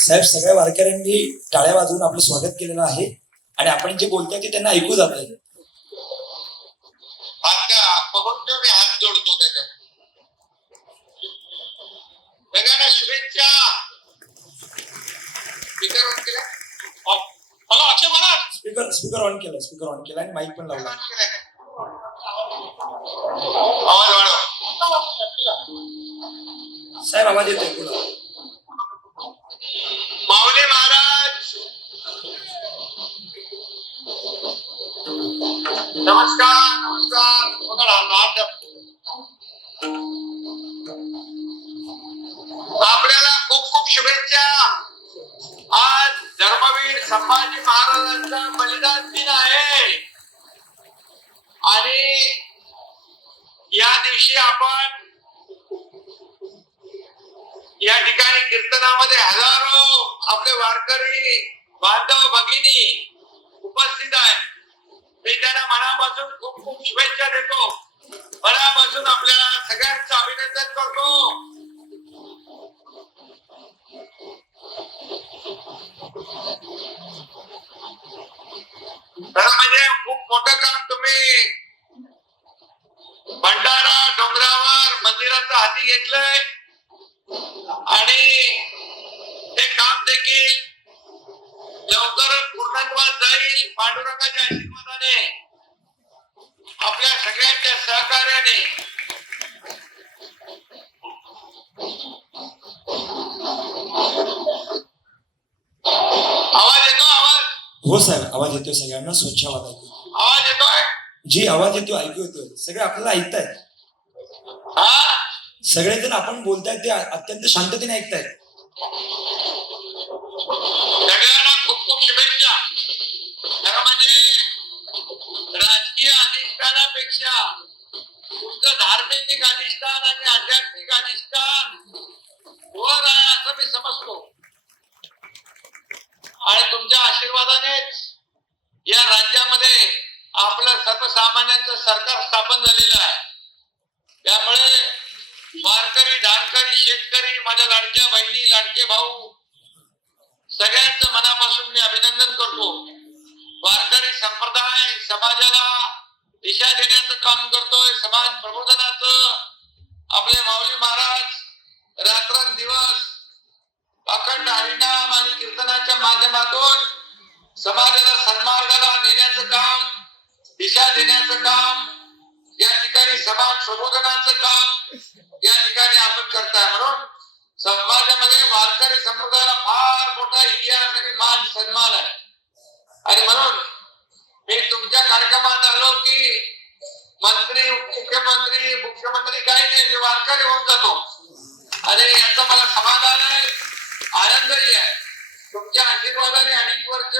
साहेब सगळ्या वारकऱ्यांनी टाळ्या वाजवून आपलं स्वागत केलेलं आहे आणि आपण जे बोलतोय ते त्यांना ऐकू जात आहे. हात जोडतो त्याच्यात. सगळ्यांना शुभेच्छा. स्पीकर ऑन केला? Hello Akshay Maharaj. Speaker speaker on केला स्पीकर ऑन केला आणि माईक पण लावला? आवाज वाढव. साहेब आवाज येतोय पुढं नमस्कार नमस्कार. आपल्याला खूप खूप शुभेच्छा. आज धर्मवीर संभाजी महाराजांचा बलिदान दिन आहे. आणि या दिवशी आपण या ठिकाणी कीर्तनामध्ये हजारो आपले वारकरी बांधव भगिनी उपस्थित आहेत. मी त्यांना मनापासून खूप खूप शुभेच्छा देतो. मनापासून आपल्याला सगळ्यांचं अभिनंदन करतो. म्हणजे खूप मोठं काम तुम्ही भंडारा डोंगरावर मंदिराचं हाती घेतलंय. आणि ते काम देखील लवकरच पूर्णत्वात जाईल. पांडुरंगाच्या सगळ्यांच्या सहकार्याने आवाज येतो आवाज? हो साहेब आवाज येतोय सगळ्यांना स्वच्छ आवाज ऐकू येतोय. आवाज येतोय? जी आवाज येतोय ऐकू येतोय. सगळे आपल्याला ऐकतायत. हा? सगळेजण आपण बोलतायत ते अत्यंत शांततेने ऐकतायत सगळ्यांना खूप खूप शुभेच्छा खरं म्हणजे राजकीय अधिष्ठानापेक्षा तुमचं धार्मिक अधिष्ठान आणि आध्यात्मिक अधिष्ठान. हो वर आहे असं मी समजतो. आणि तुमच्या आशीर्वादानेच या राज्यामध्ये आपलं सर्वसामान्यांचं सरकार स्थापन झालेलं आहे. त्यामुळे वारकरी धारकरी शेतकरी माझ्या लाडक्या बहिणी लाडके भाऊ सगळ्यांचं मनापासून मी अभिनंदन करतो. वारकरी संप्रदाय समाजाला दिशा देण्याचं काम करतोय समाज प्रबोधनाचं. आपले माऊली महाराज रात्रंदिवस अखंड हरिनाम आणि कीर्तनाच्या माध्यमातून समाजाला सन्मार्गाला नेण्याचं काम दिशा देण्याचं काम या ठिकाणी समाज प्रबोधनाचं काम या ठिकाणी आपण करताय. म्हणून समाजामध्ये वारकरी संप्रदायाला फार मोठा इतिहास आणि मान सन्मान आहे. आणि म्हणून मी तुमच्या कार्यक्रमात की मंत्री मुख्यमंत्री मुख्यमंत्री काय नाही वारकरी होऊन जातो. आणि याचा मला समाधान आहे आनंदही आहे. तुमच्या आशीर्वादाने अनेक वर्ष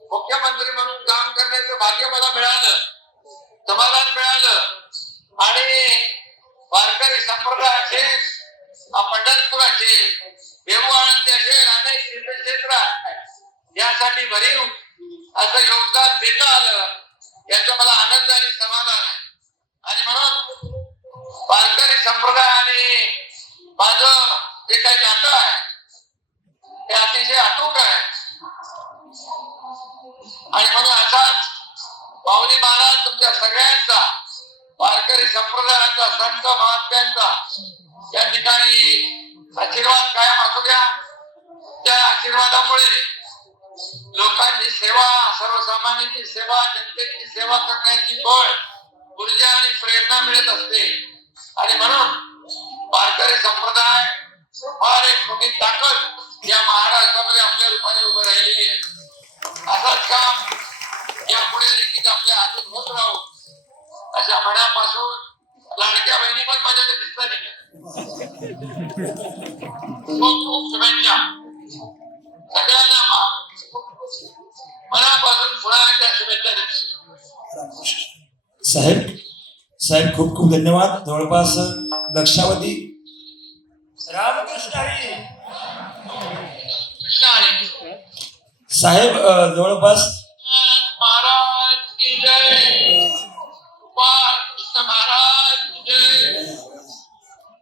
मुख्यमंत्री म्हणून काम करण्याचं भाग्य मला मिळालं. समाधान मिळालं. आणि वारकरी संप्रदाय संप्रदायाचे हा पंढरपुराचे देववाळांचे असेल अनेक तीर्थक्षेत्र यासाठी भरीव असं योगदान देता आलं. याचा मला आनंद आणि समाधान आहे. आणि म्हणून वारकरी संप्रदाय आणि माझं जे काही नातं आहे ते अतिशय अटूक आहे. आणि म्हणून असाच पावली महाराज तुमच्या सगळ्यांचा वारकरी संप्रदायाचा संत महात्म्यांचा या ठिकाणी आशीर्वाद कायम असू द्या. त्या आशीर्वादामुळे लोकांची सेवा सर्वसामान्यांची सेवा जनतेची सेवा करण्याची बळ ऊर्जा आणि प्रेरणा मिळत असते. आणि म्हणून वारकरी संप्रदाय फार एक मोठी ताकद या महाराष्ट्रामध्ये आपल्या रूपाने उभं राहिलेली आहे. असंच काम या पुढे देखील आपल्या हातून होत राहू अशा मनापासून लाडक्या बहिणी पण माझ्याकडे दिसतात खूप खूप शुभेच्छा सगळ्यांना मा- मनापासून पुन्हा एकदा शुभेच्छा देतो साहेब साहेब खूप खूप धन्यवाद. जवळपास लक्षावधी. रामकृष्ण. साहेब जवळपास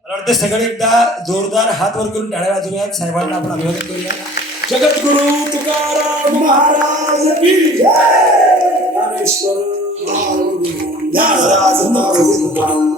वाटतं सगळे एकदा जोरदार हात वर करून टाळ्या वाजवूयात. साहेबांना आपण अभिवादन करूया. जगद्गुरु तुकाराम महाराज की जय! ज्ञानेश्वर ज्ञानराज ज्ञानेश्वर